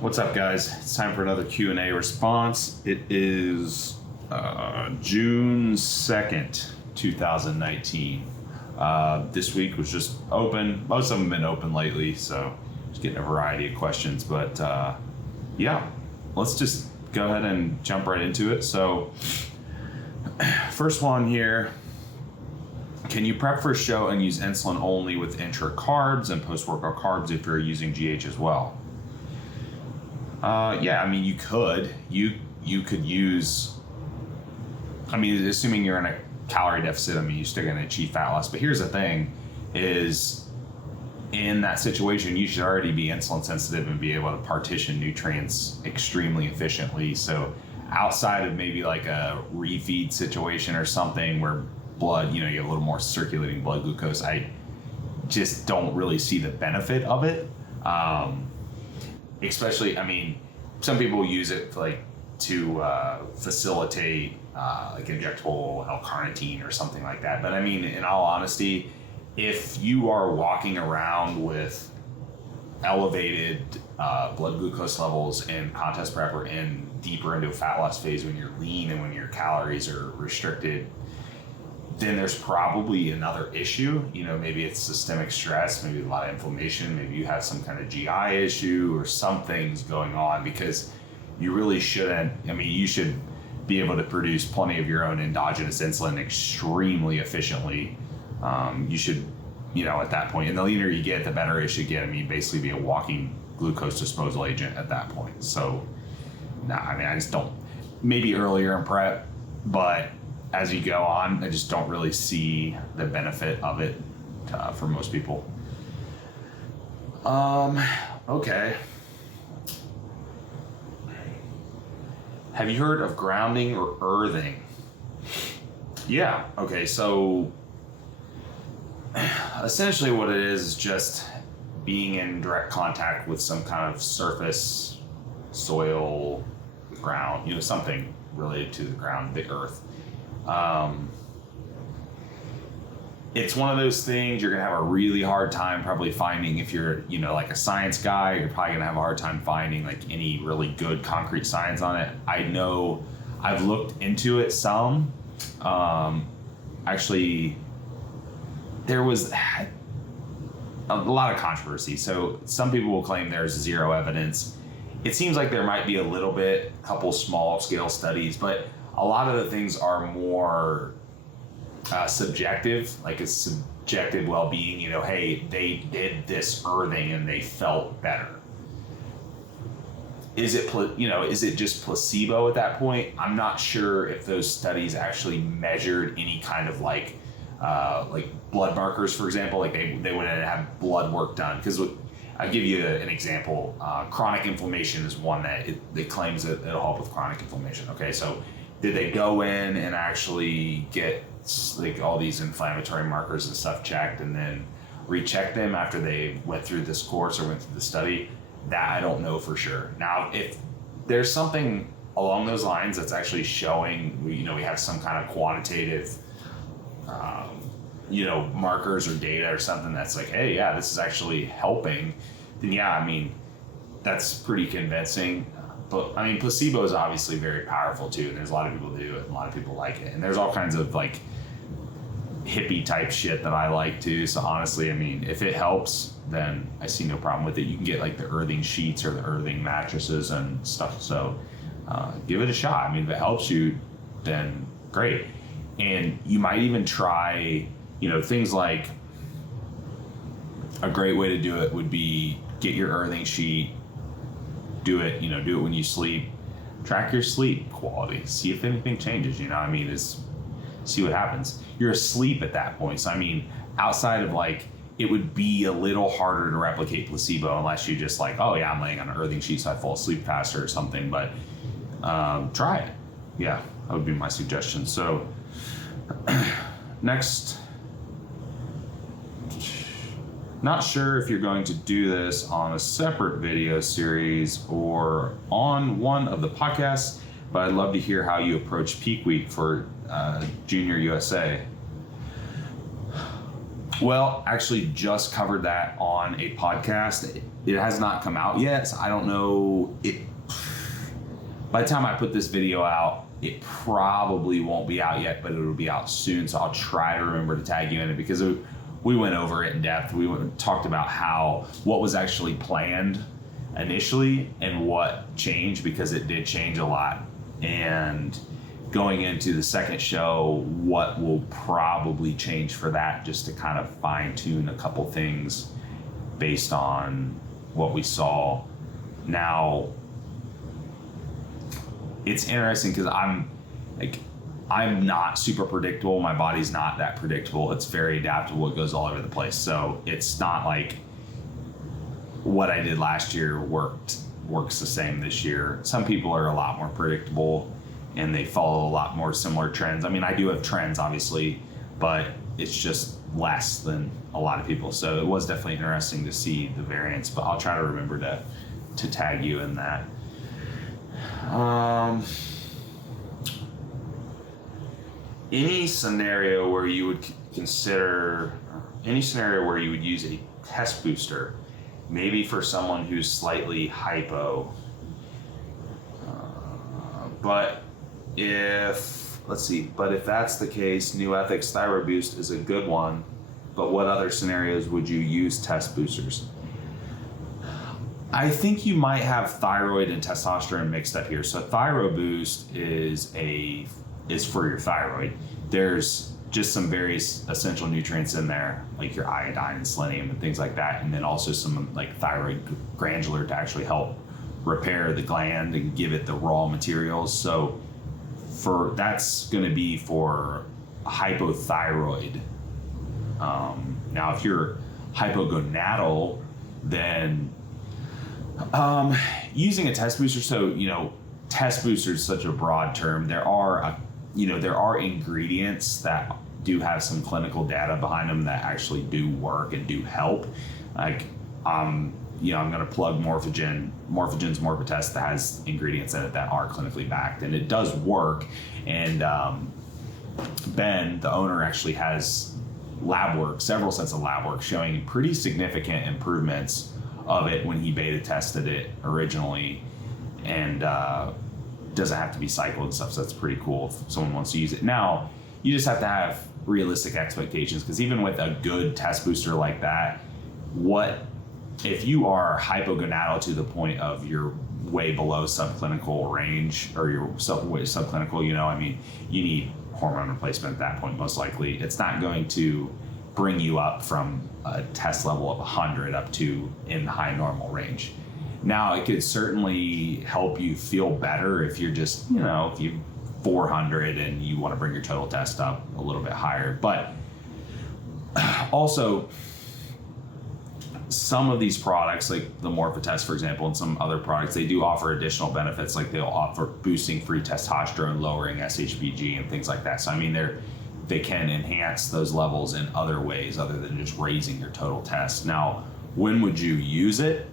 What's up, guys? It's time for another Q&A response. It is June 2nd, 2019. This week was just open. Most of them have been open lately, so just getting a variety of questions. But yeah, let's just go ahead and jump right into it. So first one here. Can you prep for a show and use insulin only with intra carbs and post-workout carbs if you're using GH as well? Yeah, I mean, you could. You could use, I mean, assuming you're in a calorie deficit, I mean, you're still going to achieve fat loss. But here's the thing, is in that situation, you should already be insulin sensitive and be able to partition nutrients extremely efficiently. So outside of maybe like a refeed situation or something where blood, you have a little more circulating blood glucose, I just don't really see the benefit of it. Especially, I mean, some people use it for to facilitate like injectable L-carnitine or something like that. But I mean, in all honesty, if you are walking around with elevated blood glucose levels in contest prep or in deeper into a fat loss phase when you're lean and when your calories are restricted, then there's probably another issue. Maybe it's systemic stress, maybe a lot of inflammation, maybe you have some kind of GI issue or something's going on, because you really shouldn't. I mean, you should be able to produce plenty of your own endogenous insulin extremely efficiently. You should, at that point, and the leaner you get, the better it should get. I mean, basically be a walking glucose disposal agent at that point. So, I just don't, maybe earlier in prep, but as you go on, I just don't really see the benefit of it for most people. Okay. Have you heard of grounding or earthing? Yeah. Okay. So essentially what it is just being in direct contact with some kind of surface, soil, ground, something related to the ground, the earth. It's one of those things you're going to have a really hard time probably finding if you're, like a science guy. You're probably going to have a hard time finding like any really good concrete science on it. I know I've looked into it some. Actually, there was a lot of controversy. So some people will claim there's zero evidence. It seems like there might be a couple small scale studies, but a lot of the things are more subjective, like it's subjective well-being. Hey, they did this earthing and they felt better. Is it just placebo at that point? I'm not sure if those studies actually measured any kind of like blood markers, for example. Like they wouldn't have blood work done, because I'll give you an example. Chronic inflammation is one that it claims that it'll help with chronic inflammation. Okay, so did they go in and actually get like all these inflammatory markers and stuff checked and then recheck them after they went through this course or went through the study? That I don't know for sure. Now, if there's something along those lines that's actually showing, we have some kind of quantitative, markers or data or something that's like, hey, yeah, this is actually helping, then yeah, I mean, that's pretty convincing. But I mean, placebo is obviously very powerful too, and there's a lot of people who do it, and a lot of people like it, and there's all kinds of like hippie type shit that I like too. So honestly, I mean, if it helps, then I see no problem with it. You can get like the earthing sheets or the earthing mattresses and stuff. So give it a shot. I mean, if it helps you, then great. And you might even try, things like, a great way to do it would be get your earthing sheet. Do it when you sleep. Track your sleep quality. See if anything changes. See what happens. You're asleep at that point. So I mean, outside of like, it would be a little harder to replicate placebo unless you just like, oh yeah, I'm laying on an earthing sheet so I fall asleep faster or something. But try it. Yeah, that would be my suggestion. So next. Not sure if you're going to do this on a separate video series or on one of the podcasts, but I'd love to hear how you approach peak week for Junior USA. Well, actually just covered that on a podcast. It has not come out yet, so I don't know. By the time I put this video out, it probably won't be out yet, but it'll be out soon. So I'll try to remember to tag you in it, because we went over it in depth. We talked about what was actually planned initially and what changed, because it did change a lot. And going into the second show, what will probably change for that, just to kind of fine tune a couple things based on what we saw. Now, it's interesting because I'm not super predictable. My body's not that predictable. It's very adaptable. It goes all over the place. So it's not like what I did last year works the same this year. Some people are a lot more predictable and they follow a lot more similar trends. I mean, I do have trends, obviously, but it's just less than a lot of people. So it was definitely interesting to see the variance, but I'll try to remember to tag you in that. Any scenario where you would use a test booster, maybe for someone who's slightly hypo, but if that's the case, New Ethics Thyroid Boost is a good one, but what other scenarios would you use test boosters? I think you might have thyroid and testosterone mixed up here. So Thyroid Boost is for your thyroid. There's just some various essential nutrients in there, like your iodine and selenium and things like that, and then also some like thyroid granular to actually help repair the gland and give it the raw materials. So that's going to be for hypothyroid. Now, if you're hypogonadal, then using a test booster. So test booster is such a broad term. There are ingredients that do have some clinical data behind them that actually do work and do help. Like, I'm going to plug Morphogen. Morphogen's Morphotest that has ingredients in it that are clinically backed, and it does work. And Ben, the owner, actually has lab work, several sets of lab work showing pretty significant improvements of it when he beta tested it originally, and doesn't have to be cycled and stuff. So that's pretty cool if someone wants to use it. Now, you just have to have realistic expectations, because even with a good test booster like that, if you are hypogonadal to the point of you're way below subclinical range, or you're subclinical, you need hormone replacement at that point, most likely. It's not going to bring you up from a test level of 100 up to in high normal range. Now, it could certainly help you feel better if you're just, if you 400 and you want to bring your total test up a little bit higher. But also, some of these products, like the Morphotest, for example, and some other products, they do offer additional benefits. Like they'll offer boosting free testosterone, lowering SHBG, and things like that. So, they can enhance those levels in other ways other than just raising your total test. Now, when would you use it?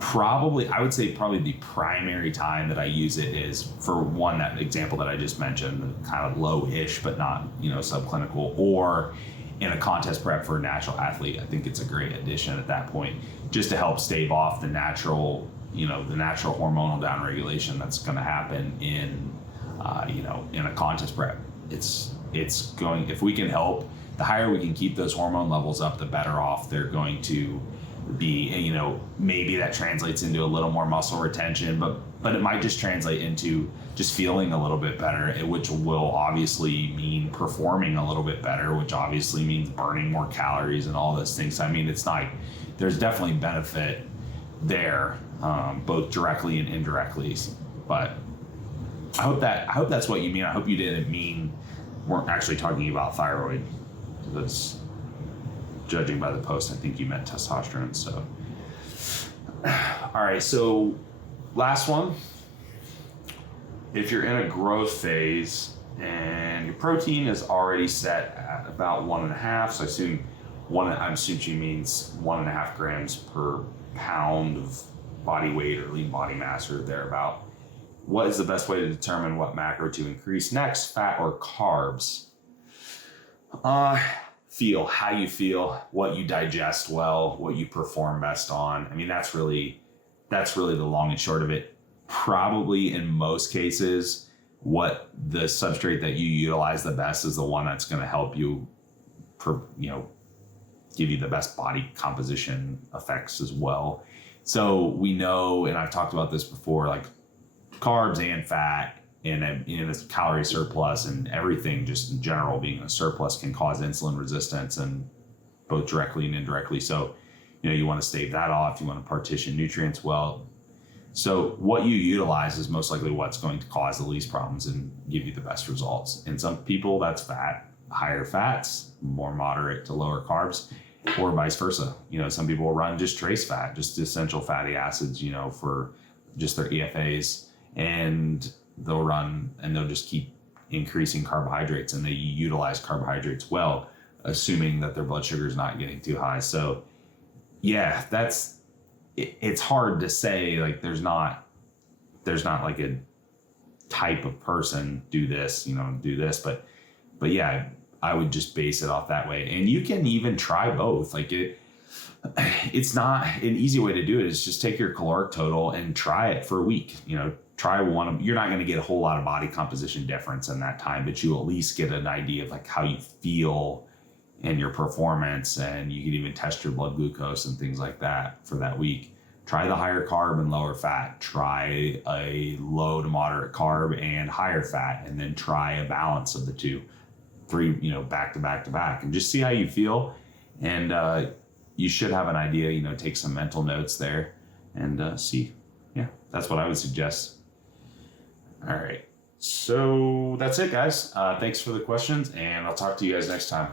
I would say the primary time that I use it is for that example that I just mentioned, kind of low-ish, but not, subclinical, or in a contest prep for a natural athlete. I think it's a great addition at that point, just to help stave off the natural hormonal downregulation that's going to happen in a contest prep. It's going, if we can help, the higher we can keep those hormone levels up, the better off they're going to be. Maybe that translates into a little more muscle retention, but it might just translate into just feeling a little bit better, which will obviously mean performing a little bit better, which obviously means burning more calories and all those things. It's not, there's definitely benefit there, both directly and indirectly. But I hope that's what you mean. I hope you weren't actually talking about thyroid. That's, judging by the post, I think you meant testosterone. So, all right. So, last one. If you're in a growth phase and your protein is already set at about 1.5, so I'm assuming she means 1.5 grams per pound of body weight or lean body mass or thereabout. What is the best way to determine what macro to increase next, fat or carbs? feel, how you feel, what you digest well, what you perform best on. I mean, that's really the long and short of it. Probably in most cases, what the substrate that you utilize the best is the one that's going to help you, give you the best body composition effects as well. So we know, and I've talked about this before, like carbs and fat and a calorie surplus and everything just in general being a surplus can cause insulin resistance, and both directly and indirectly. So, you want to stave that off. You want to partition nutrients well. So what you utilize is most likely what's going to cause the least problems and give you the best results. In some people, that's fat, higher fats, more moderate to lower carbs, or vice versa. Some people will run just trace fat, just essential fatty acids, for just their EFAs, and they'll just keep increasing carbohydrates, and they utilize carbohydrates well, assuming that their blood sugar is not getting too high. So yeah, it's hard to say, like, there's not like a type of person do this, but yeah, I would just base it off that way. And you can even try both. Like it's not an easy way to do it. Is just take your caloric total and try it for a week. Try one. You're not going to get a whole lot of body composition difference in that time, but you at least get an idea of like how you feel and your performance, and you can even test your blood glucose and things like that for that week. Try the higher carb and lower fat. Try a low to moderate carb and higher fat, and then try a balance of the two, 3, back to back to back, and just see how you feel. And you should have an idea. Take some mental notes there and see. Yeah, that's what I would suggest. All right, so that's it, guys. Thanks for the questions, and I'll talk to you guys next time.